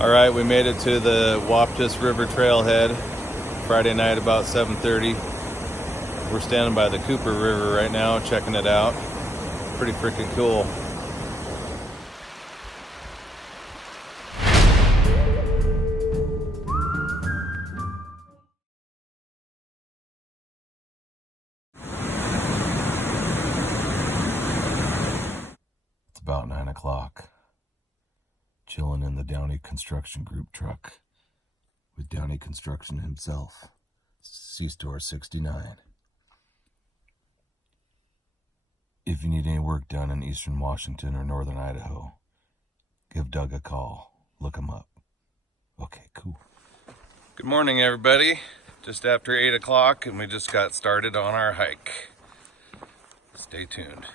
All right, we made it to the Waptus River trailhead Friday night about 7:30. We're standing by the Cooper River right now, checking it out. Pretty freaking cool. It's about 9 o'clock. Chilling in the Downey Construction Group truck with Downey Construction himself, C-Store 69. If you need any work done in eastern Washington or northern Idaho, give Doug a call. Look him up. Okay, cool. Good morning, everybody. Just after 8 o'clock, and we just got started on our hike. Stay tuned.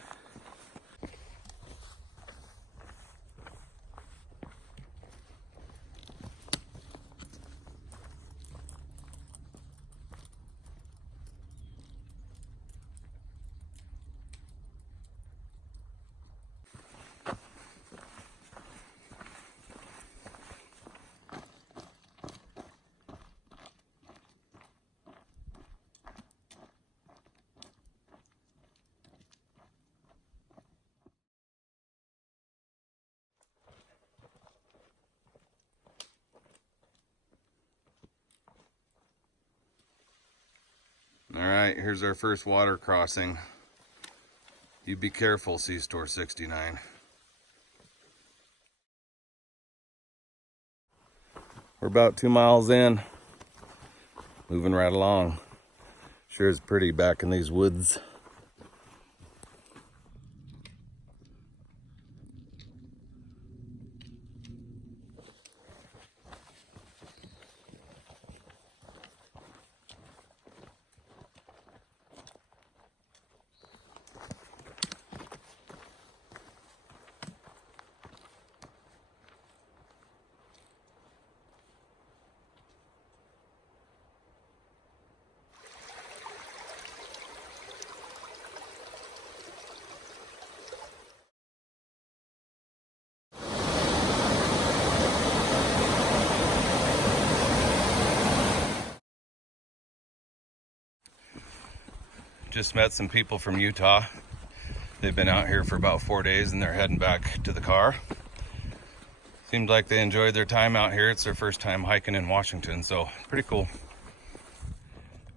All right, here's our first water crossing. You be careful, C-Store 69. We're about 2 miles in, moving right along. Sure is pretty back in these woods. Just met some people from Utah. They've been out here for about 4 days and they're heading back to the car. Seemed like they enjoyed their time out here. It's their first time hiking in Washington, so pretty cool.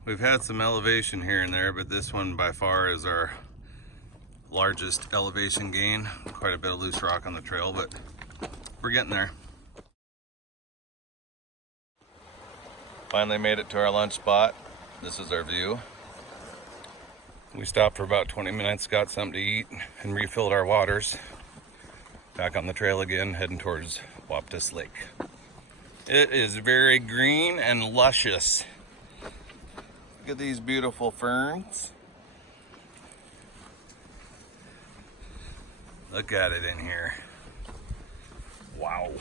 We've had some elevation here and there, but this one by far is our largest elevation gain. Quite a bit of loose rock on the trail, but we're getting there. Finally made it to our lunch spot. This is our view. We stopped for about 20 minutes, got something to eat, and refilled our waters. Back on the trail again, heading towards Waptus Lake. It is very green and luscious. Look at these beautiful ferns. Look at it in here. Wow.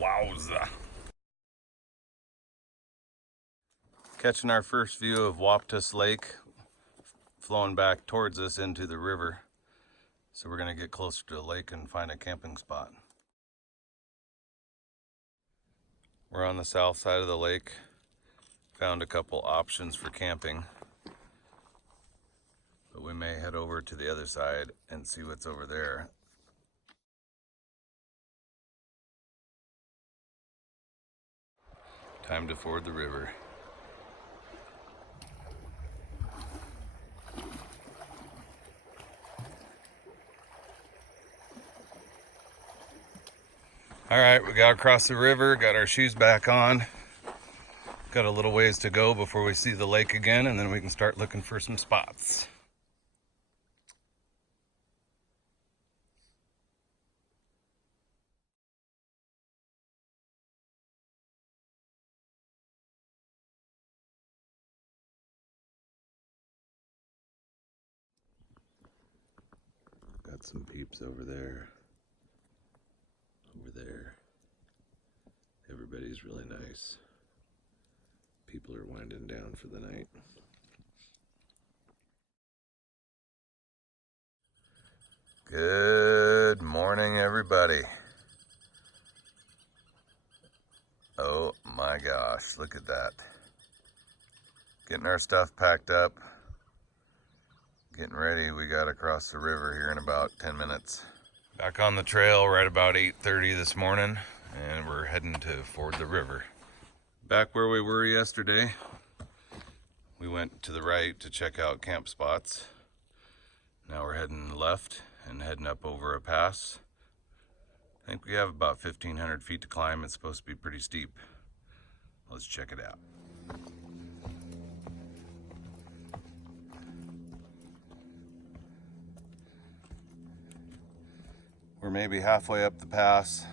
Wowza. Catching our first view of Waptus Lake, flowing back towards us into the river. So we're gonna get closer to the lake and find a camping spot. We're on the south side of the lake. Found a couple options for camping, but we may head over to the other side and see what's over there. Time to ford the river. All right, we got across the river, got our shoes back on. Got a little ways to go before we see the lake again, and then we can start looking for some spots. Got some peeps over there. Over there. Everybody's really nice. People are winding down for the night. Good morning, everybody. gosh, look at that. Getting our stuff packed up. Getting ready. We got to cross the river here in about 10 minutes. Back on the trail right about 8:30 this morning, and we're heading to ford the river. Back where we were yesterday, we went to the right to check out camp spots. Now we're heading left and heading up over a pass. I think we have about 1,500 feet to climb. It's supposed to be pretty steep. Let's check it out. We're maybe halfway up the pass.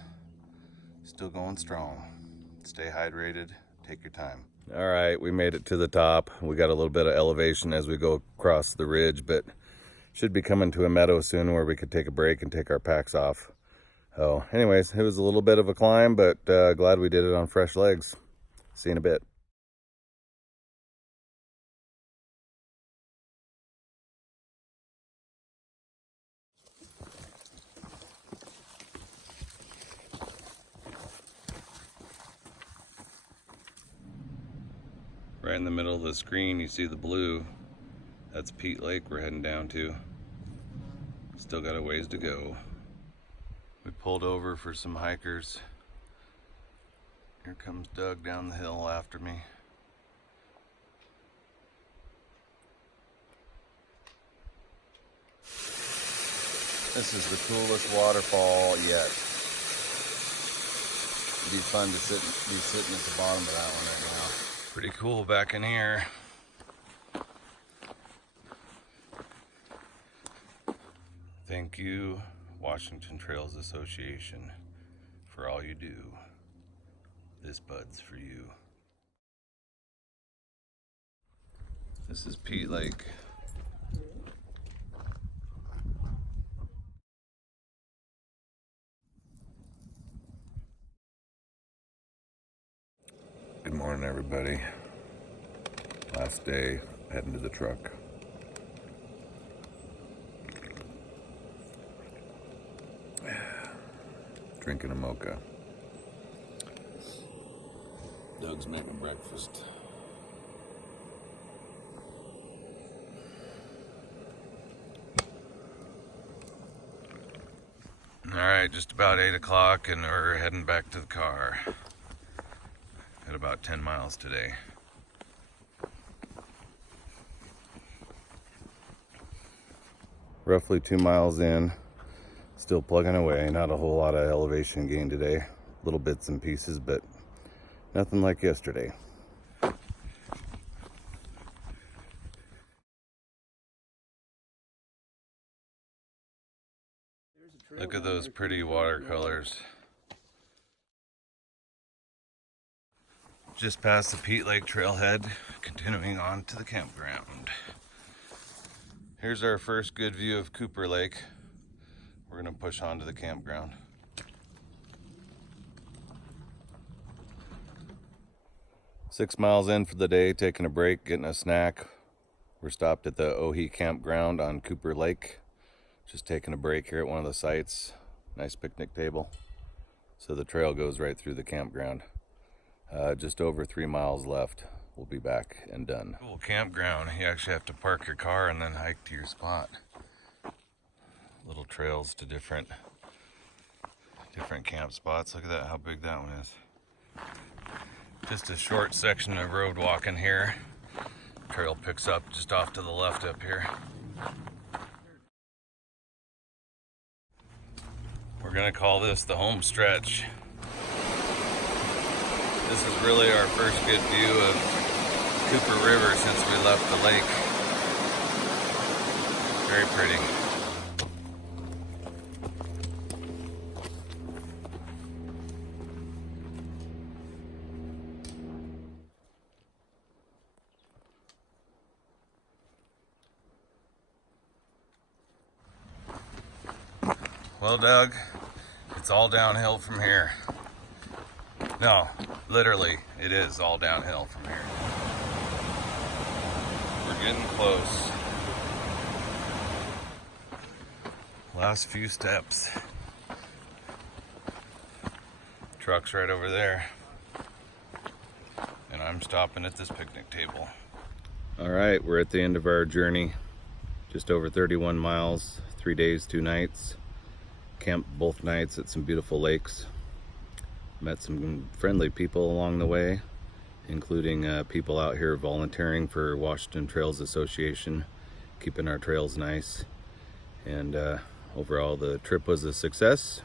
Still going strong. Stay hydrated. Take your time. All right, we made it to the top. We got a little bit of elevation as we go across the ridge, but should be coming to a meadow soon where we could take a break and take our packs off. Oh, anyways, it was a little bit of a climb, but glad we did it on fresh legs. See you in a bit. Right in the middle of the screen, you see the blue. That's Peat Lake we're heading down to. Still got a ways to go. We pulled over for some hikers. Here comes Doug down the hill after me. This is the coolest waterfall yet. It'd be fun to be sitting at the bottom of that one right now. Pretty cool back in here. Thank you, Washington Trails Association, for all you do. This bud's for you. This is Peat Lake. Good morning, everybody. Last day, heading to the truck. Drinking a mocha. Doug's making breakfast. All right, just about 8 o'clock, and we're heading back to the car. At about 10 miles today. Roughly 2 miles in, still plugging away. Not a whole lot of elevation gain today. Little bits and pieces, but nothing like yesterday. Look at those pretty watercolors. Just past the Peat Lake trailhead, continuing on to the campground. Here's our first good view of Cooper Lake. We're gonna push on to the campground. Six miles in for the day, taking a break, getting a snack. We're stopped at the Ohi campground on Cooper Lake. Just taking a break here at one of the sites. Nice picnic table. So the trail goes right through the campground. Just over 3 miles left. We'll be back and done. Cool campground. You actually have to park your car and then hike to your spot. Little trails to different camp spots. Look at that, how big that one is. Just a short section of road walking here. Trail picks up just off to the left up here. We're gonna call this the home stretch. This is really our first good view of Cooper River since we left the lake. Very pretty. Well, Doug, it's all downhill from here. No, literally, it is all downhill from here. We're getting close. Last few steps. Truck's right over there. I'm stopping at this picnic table. All right, we're at the end of our journey. Just over 31 miles, 3 days, 2 nights. Camped both nights at some beautiful lakes. Met some friendly people along the way, including people out here volunteering for Washington Trails Association, keeping our trails nice. And overall, the trip was a success.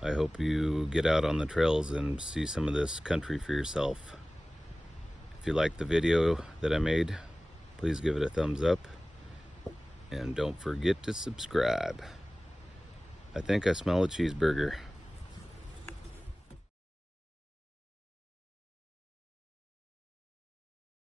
I hope you get out on the trails and see some of this country for yourself. If you liked the video that I made, please give it a thumbs up. And don't forget to subscribe. I think I smell a cheeseburger.